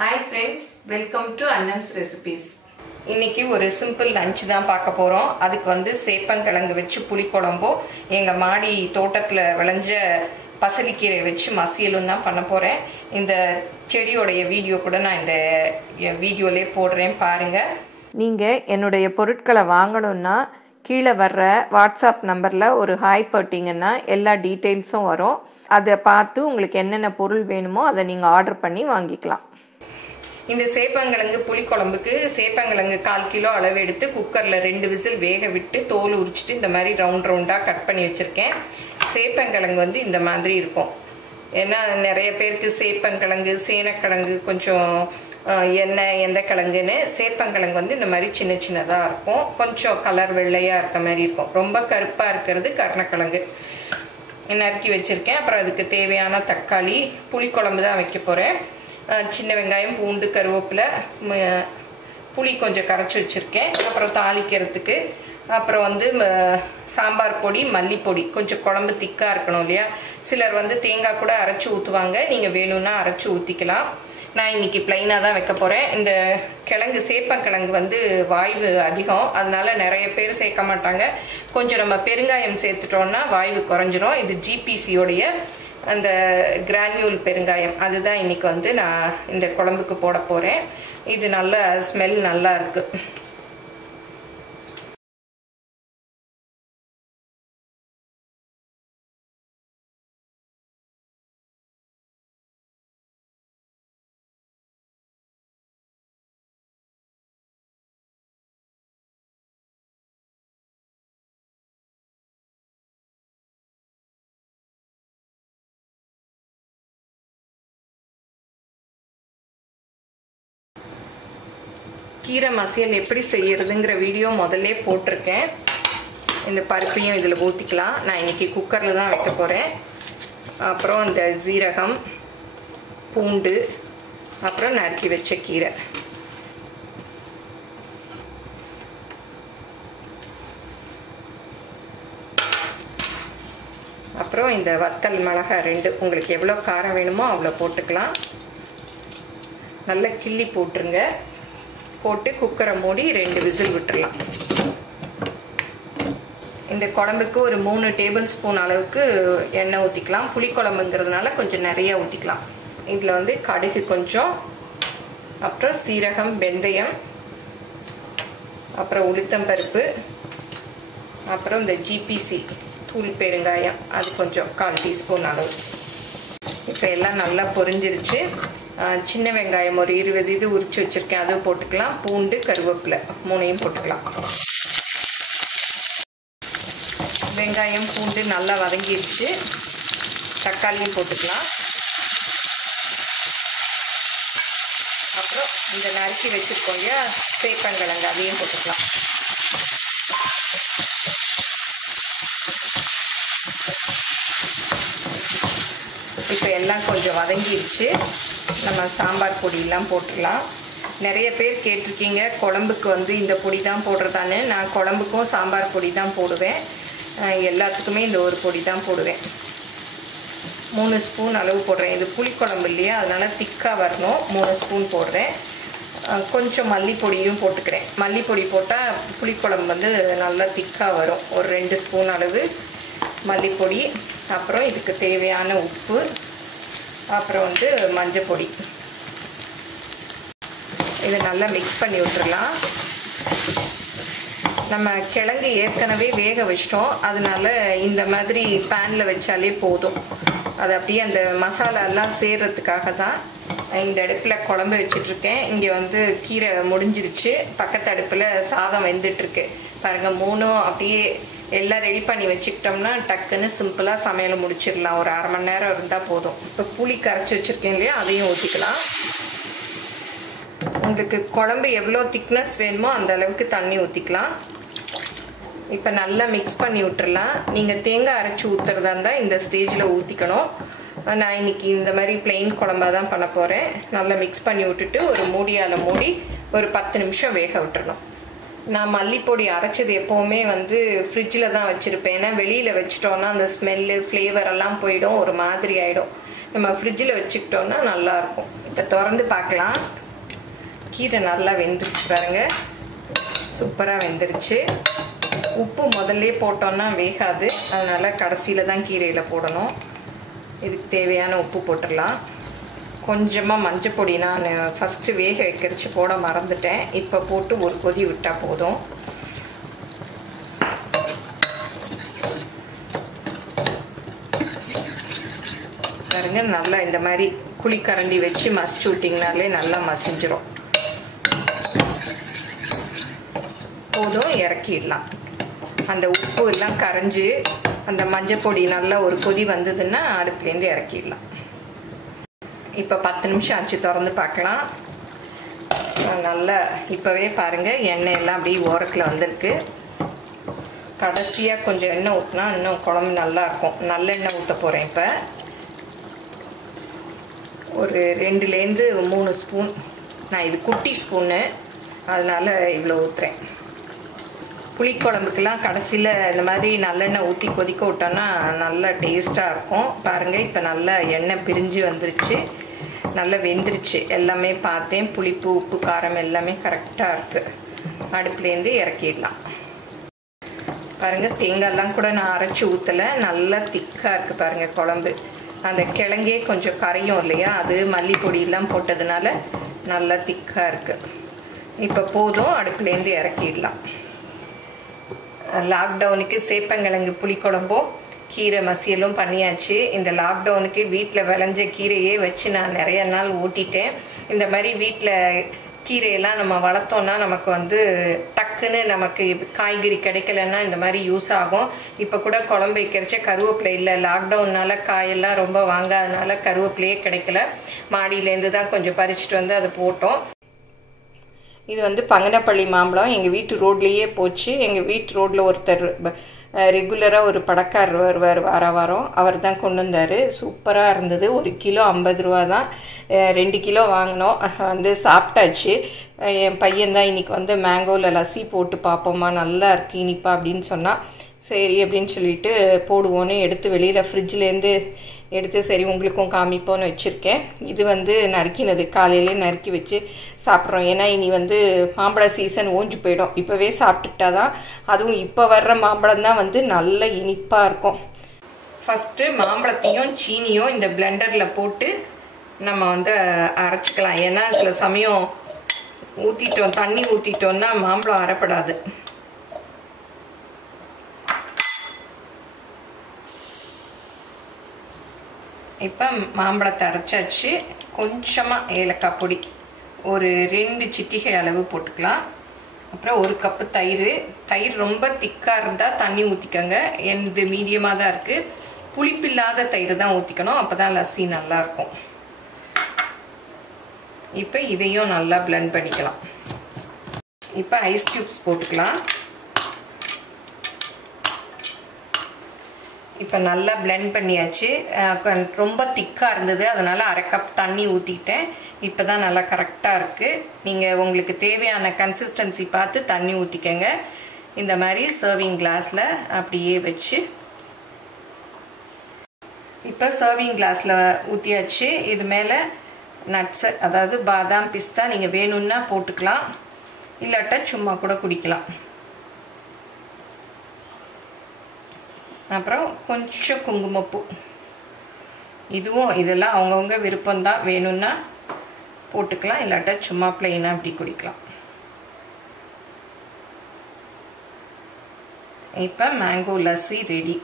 Hi friends, welcome to Annams Recipes. இன்னைக்கு ஒரு simple lunch தான் பார்க்க போறோம். அதுக்கு வந்து சேப்பங்கிழங்கு வச்சு புளிக்குழம்போ எங்க மாடி தோட்டத்துல விளைஞ்ச பசலிக்கீரை வச்சு மசியலும் தான் பண்ண போறேன். இந்த செடியோட வீடியோ கூட நான் இந்த வீடியோலயே போடுறேன் பாருங்க. நீங்க என்னுடைய பொருட்களை வாங்கணும்னா கீழே வர்ற வாட்ஸ்அப் நம்பர்ல ஒரு ஹாய் போட்டீங்கன்னா எல்லா டீடைல்ஸும் வரும். அதை பார்த்து உங்களுக்கு என்னென்ன பொருள் வேணுமோ அதை நீங்க ஆர்டர் பண்ணி வாங்கிக்கலாம். இந்த சேப்பங்கிழங்கு புளிக்குழம்புக்கு சேப்பங்கிழங்கு 1/4 கிலோ அளவு எடுத்து குக்கரில் 2 விசில் வேக விட்டு தோல் உரிச்சிட்டு இந்த மாதிரி ரவுண்ட் ரவுண்டாக கட் பண்ணி வச்சுருக்கேன். சேப்பங்கிழங்கு வந்து இந்த மாதிரி இருக்கும். ஏன்னா நிறைய பேருக்கு சேப்பங்கிழங்கு சேனக்கிழங்கு கொஞ்சம் எந்த கிழங்குன்னு, சேப்பங்கிழங்கு வந்து இந்த மாதிரி சின்ன சின்னதாக இருக்கும். கொஞ்சம் கலர் வெள்ளையாக இருக்க மாதிரி இருக்கும். ரொம்ப கருப்பாக இருக்கிறது கருணக்கிழங்கு. நறுக்கி வச்சுருக்கேன். அப்புறம் அதுக்கு தேவையான தக்காளி, புளிக்குழம்பு தான் வைக்க போகிறேன். சின்ன வெங்காயம், பூண்டு, கருவேப்பிலை, புளி கொஞ்சம் கரைச்சி வச்சுருக்கேன். அப்புறம் தாளிக்கிறதுக்கு அப்புறம் வந்து சாம்பார் பொடி, மல்லிப்பொடி, கொஞ்சம் குழம்பு திக்காக இருக்கணும் இல்லையா. சிலர் வந்து தேங்காய் கூட அரைச்சி ஊற்றுவாங்க. நீங்கள் வேணும்னா அரைச்சி ஊற்றிக்கலாம். நான் இன்னைக்கு பிளைனாக தான் வைக்க போகிறேன். இந்த கிழங்கு சேப்பங்கிழங்கு வந்து வாய்வு அதிகம், அதனால நிறைய பேர் சேர்க்க மாட்டாங்க. கொஞ்சம் நம்ம பெருங்காயம் சேர்த்துட்டோம்னா வாய்வு குறைஞ்சிரும். இது ஜிபிசியோடைய அந்த கிரானியூல் பெருங்காயம், அதுதான் இன்னைக்கு வந்து நான் இந்த குழம்புக்கு போட போகிறேன். இது நல்ல ஸ்மெல் நல்லா இருக்கு. கீரை மசியல் எப்படி செய்யறதுங்கிற வீடியோ முதல்ல போட்டிருக்கேன். இந்த பருப்பையும் இதில் ஊற்றிக்கலாம். நான் இன்னைக்கு குக்கரில் தான் வைக்க போகிறேன். அப்புறம் இந்த சீரகம், பூண்டு, அப்புறம் நறுக்கி வச்ச கீரை, அப்புறம் இந்த வத்தல் மிளகாய் 2, உங்களுக்கு எவ்வளோ காரம் வேணுமோ அவ்வளோ போட்டுக்கலாம். நல்லா கிள்ளி போட்டுருங்க. போட்டு குக்கரை மூடி 2 விசில் விட்டுடலாம். இந்த குழம்புக்கு ஒரு 3 டேபிள் ஸ்பூன் அளவுக்கு எண்ணெய் ஊற்றிக்கலாம். புளிக்குழம்புங்கிறதுனால கொஞ்சம் நிறைய ஊற்றிக்கலாம். இதில் வந்து கடுகு கொஞ்சம், அப்புறம் சீரகம், வெந்தயம், அப்புறம் உளுத்தம்பருப்பு, அப்புறம் இந்த ஜிபிசி தூள் பெருங்காயம் அது கொஞ்சம் 1/4 டீஸ்பூன் அளவு. இப்போ எல்லாம் நல்லா பொரிஞ்சிருச்சு. சின்ன வெங்காயம் ஒரு 20 இது உரிச்சு வச்சிருக்கேன், அதுவும் போட்டுக்கலாம். பூண்டு, கருவேப்பிலை 3ஐயும் போட்டுக்கலாம். வெங்காயம் பூண்டு நல்லா வதங்கிடுச்சு. தக்காளியும் போட்டுக்கலாம். அப்புறம் இந்த நறுக்கி வச்சிருக்கோம் இல்லையா சேப்பங்கிழங்கு, அதையும் போட்டுக்கலாம். இப்போ எல்லாம் கொஞ்சம் வதங்கிடுச்சு. நம்ம சாம்பார் பொடியெல்லாம் போட்டுடலாம். நிறைய பேர் கேட்டிருக்கீங்க குழம்புக்கு வந்து இந்த பொடி தான் போடுறதான்னு. நான் குழம்புக்கும் சாம்பார் பொடி தான் போடுவேன். எல்லாத்துக்குமே இந்த ஒரு பொடி தான் போடுவேன். 3 ஸ்பூன் அளவு போடுறேன். இது புளிக்குழம்பு இல்லையா, அதனால் திக்காக வரணும். 3 ஸ்பூன் போடுறேன். கொஞ்சம் மல்லிப்பொடியும் போட்டுக்கிறேன். மல்லிப்பொடி போட்டால் புளிக்குழம்பு வந்து நல்லா திக்காக வரும். ஒரு 2 ஸ்பூன் அளவு மல்லிப்பொடி, அப்புறம் இதுக்கு தேவையான உப்பு, அப்புறம் வந்து மஞ்சள் பொடி. இதை நல்லா மிக்ஸ் பண்ணி விட்டுறலாம். நம்ம கிழங்கு ஏற்கனவே வேக வச்சிட்டோம், அதனால இந்த மாதிரி பேனில் வச்சாலே போதும். அது அப்படியே அந்த மசாலாலாம் சேர்றதுக்காக தான் இந்த அடுப்பில் குழம்பு வச்சிட்ருக்கேன். இங்கே வந்து கீரை முடிஞ்சிருச்சு. பக்கத்து அடுப்பில் சாதம் வெந்துட்டுருக்கு பாருங்கள். 3ம் அப்படியே எல்லாம் ரெடி பண்ணி வச்சுக்கிட்டோம்னா டக்குன்னு சிம்பிளாக சமையலை முடிச்சிடலாம். ஒரு 1/2 மணி நேரம் இருந்தால் போதும். இப்போ புளி கரைச்சி வச்சுருக்கேன் இல்லையா, அதையும் ஊற்றிக்கலாம். உங்களுக்கு குழம்பு எவ்வளோ திக்னஸ் வேணுமோ அந்த அளவுக்கு தண்ணி ஊற்றிக்கலாம். இப்போ நல்லா மிக்ஸ் பண்ணி விட்டுறலாம். நீங்கள் தேங்காய் அரைச்சி ஊற்றுறதா இருந்தால் இந்த ஸ்டேஜில் ஊற்றிக்கணும். நான் இன்னைக்கு இந்த மாதிரி பிளெயின் குழம்பா தான் பண்ண போகிறேன். நல்லா மிக்ஸ் பண்ணி விட்டுட்டு ஒரு மூடியால் மூடி ஒரு 10 நிமிஷம் வேக விட்டுறணும். நான் மல்லிப்பொடி அரைச்சது எப்போவுமே வந்து ஃப்ரிட்ஜில் தான் வச்சுருப்பேன். ஏன்னா வெளியில் வச்சிட்டோன்னா அந்த ஸ்மெல்லு ஃப்ளேவர் எல்லாம் போயிடும், ஒரு மாதிரி ஆகிடும். நம்ம ஃப்ரிட்ஜில் வச்சுக்கிட்டோன்னா நல்லாயிருக்கும். இப்போ திறந்து பார்க்கலாம். கீரை நல்லா வெந்துருச்சு பாருங்கள், சூப்பராக வெந்துருச்சு. உப்பு முதல்ல போட்டோன்னா வேகாது, அதனால் கடைசியில் தான் கீரையில் போடணும். இதுக்கு தேவையான உப்பு போட்டுடலாம். கொஞ்சமாக மஞ்சள் பொடி நான் ஃபஸ்ட்டு வேக வைக்கிறச்சு போட மறந்துட்டேன். இப்போ போட்டு ஒரு கொதி விட்டால் போதும். பாருங்க, நல்லா இந்த மாதிரி குழிக்கரண்டி வச்சு மசிச்சு விட்டிங்கனாலே நல்லா மசிஞ்சிரும். போதும், இறக்கிடலாம். அந்த உப்பு எல்லாம் கரைஞ்சி அந்த மஞ்சள் பொடி நல்லா ஒரு கொதி வந்ததுன்னா அடுப்புலேருந்து இறக்கிடலாம். இப்போ 10 நிமிஷம் ஆச்சு, திறந்து பார்க்கலாம். நல்லா இப்போவே பாருங்கள் எண்ணெய் எல்லாம் அப்படியே ஓரத்தில் வந்திருக்கு. கடைசியாக கொஞ்சம் எண்ணெய் ஊற்றினா இன்னும் குழம்பு நல்லாயிருக்கும். நல்லெண்ணெய் ஊற்ற போகிறேன். இப்போ ஒரு 2லேருந்து 3 ஸ்பூன். நான் இது குட்டி ஸ்பூன்னு, அதனால் இவ்வளோ ஊற்றுறேன். புளிக்குழம்புக்கெல்லாம் கடைசியில் இந்த மாதிரி நல்லெண்ணெய் ஊற்றி கொதிக்க விட்டோன்னா நல்லா டேஸ்ட்டாக இருக்கும். பாருங்கள், இப்போ நல்லா எண்ணெய் பிரிஞ்சு வந்துருச்சு, நல்லா வெந்துருச்சு. எல்லாமே பார்த்தேன், புளிப்பு உப்பு காரம் எல்லாமே கரெக்டாக இருக்குது. அடுப்புலேருந்து இறக்கிடலாம். பாருங்கள், தேங்காயெல்லாம் கூட நான் அரைச்சி ஊற்றலை, நல்லா திக்காக இருக்குது பாருங்கள் குழம்பு. அந்த கிழங்கே கொஞ்சம் கரையும் இல்லையா, அது மல்லிப்பொடியெல்லாம் போட்டதுனால நல்லா திக்காக இருக்குது. இப்போ போதும், அடுப்புலேருந்து இறக்கிடலாம். லாக்டவுனுக்கு சேப்பங்கிழங்கு புளிக்குழம்பும் கீரை மசியலும் பண்ணியாச்சு. இந்த லாக்டவுனுக்கு வீட்டில் விளைஞ்ச கீரையே வச்சு நான் நிறைய நாள் ஓட்டிட்டேன். இந்த மாதிரி வீட்டில் கீரையெல்லாம் நம்ம வளர்த்தோன்னா நமக்கு வந்து டக்குன்னு நமக்கு காய்கறி கிடைக்கலன்னா இந்த மாதிரி யூஸ் ஆகும். இப்போ கூட குழம்பு வைக்கிறச்ச கருவேப்பிலை இல்லை, லாக்டவுன்னால காயெல்லாம் ரொம்ப வாங்காதனால கருவேப்பிலையே கிடைக்கல. மாடியிலேருந்து தான் கொஞ்சம் பறிச்சுட்டு வந்து அதை போட்டோம். இது வந்து பங்கனப்பள்ளி மாம்பழம் எங்கள் வீட்டு ரோட்லேயே போச்சு. எங்கள் வீட்டு ரோட்டில் ஒருத்தர் ரெகுலராக ஒரு படக்காரர் வருவார், வாரம் அவர் தான் கொண்டு வந்தார். சூப்பராக இருந்தது. 1 கிலோ 50 ரூபா தான். 2 கிலோ வாங்கினோம், வந்து சாப்பிட்டாச்சு. என் பையன்தான் இன்றைக்கி வந்து மேங்கோவில் லஸ்ஸி போட்டு பார்ப்போம்மா, நல்லா இருக்கு இனிப்பா அப்படின்னு சொன்னால், சரி அப்படின்னு சொல்லிட்டு போடுவோன்னு எடுத்து வெளியில் ஃப்ரிட்ஜிலேருந்து எடுத்து சரி உங்களுக்கும் காமிப்போன்னு வச்சுருக்கேன். இது வந்து நறுக்கினது, காலையிலே நறுக்கி வச்சு சாப்பிட்றோம். ஏன்னா இனி வந்து மாம்பழ சீசன் ஓஞ்சு போயிடும். இப்போவே சாப்பிட்டுட்டா தான், அதுவும் இப்போ வர்ற மாம்பழம் தான் வந்து நல்ல இனிப்பாக இருக்கும். ஃபஸ்ட்டு மாம்பழத்தையும் சீனியும் இந்த பிளெண்டரில் போட்டு நம்ம வந்து அரைச்சிக்கலாம். ஏன்னா சில சமயம் ஊற்றிட்டோம், தண்ணி ஊற்றிட்டோன்னா மாம்பழம் அரைப்படாது. இப்போ மாம்பழத்தை அரைச்சாச்சு. கொஞ்சமாக ஏலக்காய் பொடி ஒரு 2 சிட்டிகை அளவு போட்டுக்கலாம். அப்புறம் 1 கப்பு தயிர். தயிர் ரொம்ப திக்காக இருந்தால் தண்ணி ஊற்றிக்கோங்க, எந்த மீடியமாக தான் இருக்குது. புளிப்பில்லாத தயிர் தான் ஊற்றிக்கணும், அப்போ தான் லஸ்ஸி நல்லாயிருக்கும். இப்போ இதையும் நல்லா பிளெண்ட் பண்ணிக்கலாம். இப்போ ஐஸ் க்யூப்ஸ் போட்டுக்கலாம். இப்போ நல்லா பிளெண்ட் பண்ணியாச்சு. ரொம்ப திக்காக இருந்தது, அதனால் 1/2 கப் தண்ணி ஊற்றிக்கிட்டேன். இப்போ தான் நல்லா கரெக்டாக இருக்குது. நீங்கள் உங்களுக்கு தேவையான கன்சிஸ்டன்சி பார்த்து தண்ணி ஊற்றிக்கங்க. இந்த மாதிரி சர்விங் கிளாஸில் அப்படியே வச்சு இப்போ சர்விங் கிளாஸில் ஊற்றியாச்சு. இது மேலே நட்ஸு, அதாவது பாதாம் பிஸ்தா நீங்கள் வேணும்னா போட்டுக்கலாம், இல்லாட்டா சும்மா கூட குடிக்கலாம். அப்புறம் கொஞ்சம் குங்குமப்பூ. இதெல்லாம் அவங்கவுங்க விருப்பம்தான், வேணும்னா போட்டுக்கலாம், இல்லாட்டா சும்மா பிளெயினாக அப்படி குடிக்கலாம். இப்போ மேங்கோ லஸ்ஸி ரெடி.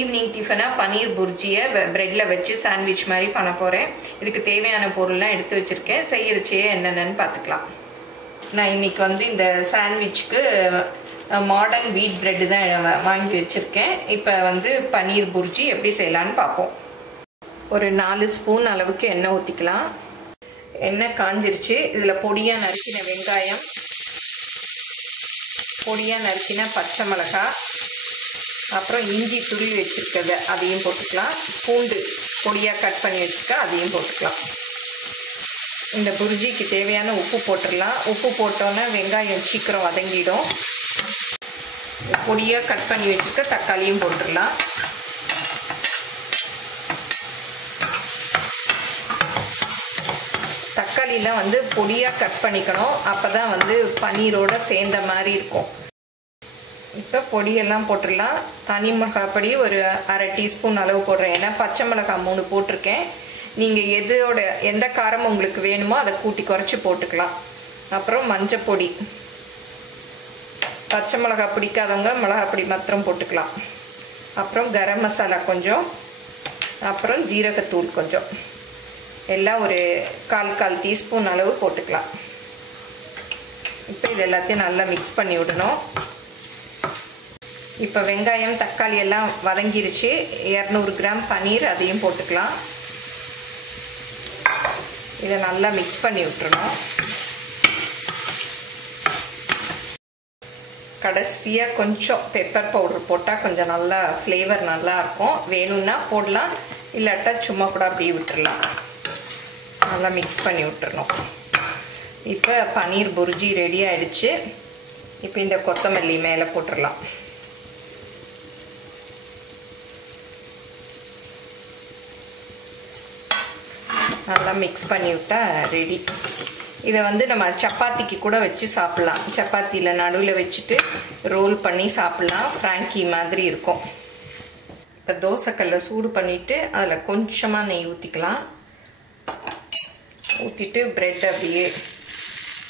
ஈவினிங் டிஃபனாக பனீர் புர்ஜியை ப்ரெட்டில் வச்சு சாண்ட்விச் மாதிரி பண்ண போகிறேன். இதுக்கு தேவையான பொருள்லாம் எடுத்து வச்சுருக்கேன். செய்யறச்சே என்னென்னு பார்த்துக்கலாம். நான் இன்றைக்கி வந்து இந்த சாண்ட்விச்சுக்கு மாடர்ன் வீட் பிரெட்டு தான் வாங்கி வச்சுருக்கேன். இப்போ வந்து பனீர் புர்ஜி எப்படி செய்யலான்னு பார்ப்போம். ஒரு 4 ஸ்பூன் அளவுக்கு எண்ணெய் ஊற்றிக்கலாம். எண்ணெய் காஞ்சிருச்சு. இதில் பொடியாக நறுக்கின வெங்காயம், பொடியாக நறுக்கின பச்சை மிளகாய், அப்புறம் இஞ்சி துருவி வச்சுருக்கிறது அதையும் போட்டுக்கலாம். பூண்டு பொடியாக கட் பண்ணி வச்சுருக்க அதையும் போட்டுக்கலாம். இந்த புர்ஜிக்கு தேவையான உப்பு போட்டுடலாம். உப்பு போட்டோன்னா வெங்காயம் சீக்கிரம் வதங்கிடும். பொடியாக கட் பண்ணி வச்சுருக்க தக்காளியும் போட்டுடலாம். தக்காளிலாம் வந்து பொடியாக கட் பண்ணிக்கணும். அப்போ தான் வந்து பன்னீரோட சேர்ந்த மாதிரி இருக்கும். இப்போ பொடியெல்லாம் போட்டுடலாம். தனி மிளகாய் பொடி ஒரு அரை டீஸ்பூன் அளவு போடுறேன். ஏன்னா பச்சை மிளகாய் 3 போட்டிருக்கேன். நீங்கள் எந்த காரம் உங்களுக்கு வேணுமோ அதை கூட்டி குறைச்சி போட்டுக்கலாம். அப்புறம் மஞ்சள் பொடி, பச்சை மிளகாய் பிடிக்காதவங்க மிளகாய் பொடி மாத்திரம் போட்டுக்கலாம். அப்புறம் கரம் மசாலா கொஞ்சம், அப்புறம் ஜீரகத்தூள் கொஞ்சம், எல்லாம் ஒரு 1/4 டீஸ்பூன் அளவு போட்டுக்கலாம். இப்போ இது எல்லாத்தையும் நல்லா மிக்ஸ் பண்ணி விடணும். இப்போ வெங்காயம் தக்காளி எல்லாம் வதங்கிருச்சு. 200 கிராம் பன்னீர் அதையும் போட்டுக்கலாம். இதை நல்லா மிக்ஸ் பண்ணி விட்டுறணும். கடைசியாக கொஞ்சம் பெப்பர் பவுடர் போட்டால் கொஞ்சம் நல்லா ஃப்ளேவர் நல்லா இருக்கும். வேணும்னா போடலாம், இல்லாட்டா சும்மா கூட அப்படியே விட்டுடலாம். நல்லா மிக்ஸ் பண்ணி விட்டுறணும். இப்போ பன்னீர் புர்ஜி ரெடி ஆயிடுச்சு. இப்போ இந்த கொத்தமல்லி மேலே போட்டுடலாம். நல்லா மிக்ஸ் பண்ணி விட்டா ரெடி. இதை வந்து நம்ம சப்பாத்திக்கு கூட வச்சு சாப்பிட்லாம். சப்பாத்தியில் நடுவில் வச்சுட்டு ரோல் பண்ணி சாப்பிட்லாம். ஃப்ராங்கி மாதிரி இருக்கும். இப்போ தோசைக்கல்லை சூடு பண்ணிவிட்டு அதில் கொஞ்சமாக நெய் ஊற்றிக்கலாம். ஊற்றிட்டு ப்ரெட் அப்படியே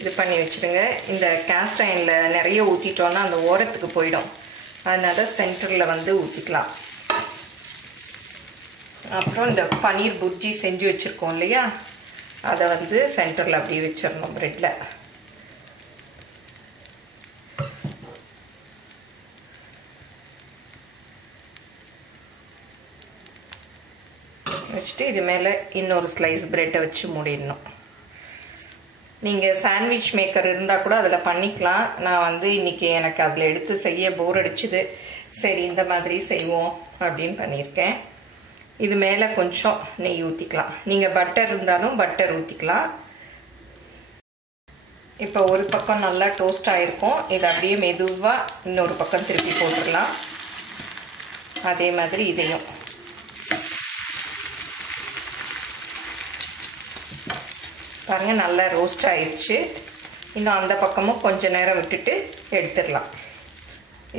இது பண்ணி வச்சுடுங்க. இந்த கேஸ்ட் அயனில் நிறைய ஊற்றிட்டோன்னா அந்த ஓரத்துக்கு போயிடும். அதனால் சென்டரில் வந்து ஊற்றிக்கலாம். அப்புறம் இந்த பன்னீர் புர்ஜி செஞ்சு வச்சுருக்கோம் இல்லையா, அதை வந்து சென்டரில் அப்படியே வச்சிடணும் ப்ரெட்டில். வச்சுட்டு இது மேலே இன்னொரு ஸ்லைஸ் ப்ரெட்டை வச்சு மூடிடணும். நீங்கள் சாண்ட்விச் மேக்கர் இருந்தால் கூட அதில் பண்ணிக்கலாம். நான் வந்து இன்றைக்கி எனக்கு அதில் எடுத்து செய்ய போர் அடிச்சுது. சரி இந்த மாதிரி செய்வோம் அப்படின்னு பண்ணியிருக்கேன். இது மேலே கொஞ்சம் நெய் ஊற்றிக்கலாம். நீங்கள் பட்டர் இருந்தாலும் பட்டர் ஊற்றிக்கலாம். இப்போ ஒரு பக்கம் நல்லா டோஸ்ட் ஆகிருக்கும். இதை அப்படியே மெதுவாக இன்னொரு பக்கம் திருப்பி போட்டுடலாம். அதே மாதிரி இதையும் பாருங்கள், நல்லா ரோஸ்ட் ஆயிடுச்சு. இன்னும் அந்த பக்கமும் கொஞ்சம் நேரம் விட்டுட்டு எடுத்துடலாம்.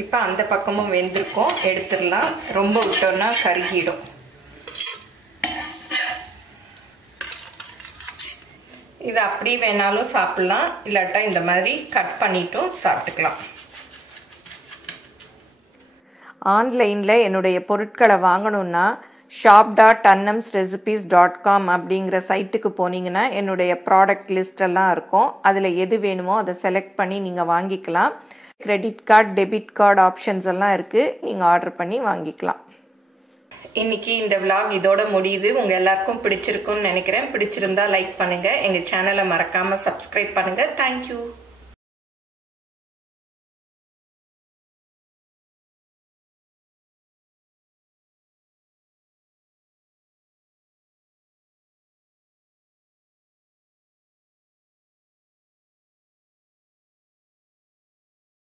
இப்போ அந்த பக்கமும் வெந்திருக்கும், எடுத்துடலாம். ரொம்ப விட்டோன்னா கருகிடும். இது அப்படி வேணாலும் சாப்பிட்லாம், இல்லாட்டா இந்த மாதிரி கட் பண்ணிட்டும் சாப்பிட்டுக்கலாம். ஆன்லைனில் என்னுடைய பொருட்களை வாங்கணுன்னா shop.annamsrecipes.com அப்படிங்கிற சைட்டுக்கு போனீங்கன்னா என்னுடைய ப்ராடக்ட் லிஸ்ட் எல்லாம் இருக்கும். அதில் எது வேணுமோ அதை செலக்ட் பண்ணி நீங்கள் வாங்கிக்கலாம். Credit card, debit card options எல்லாம் இருக்குது. நீங்கள் ஆர்டர் பண்ணி வாங்கிக்கலாம். இன்னைக்கு இந்த vlog இதோட முடியுது. உங்கள் எல்லாருக்கும் பிடிச்சிருக்கும்னு நினைக்கிறேன். பிடிச்சிருந்தா லைக் பண்ணுங்கள். எங்கள் சேனலை மறக்காமல் சப்ஸ்கிரைப் பண்ணுங்கள். தேங்க்யூ.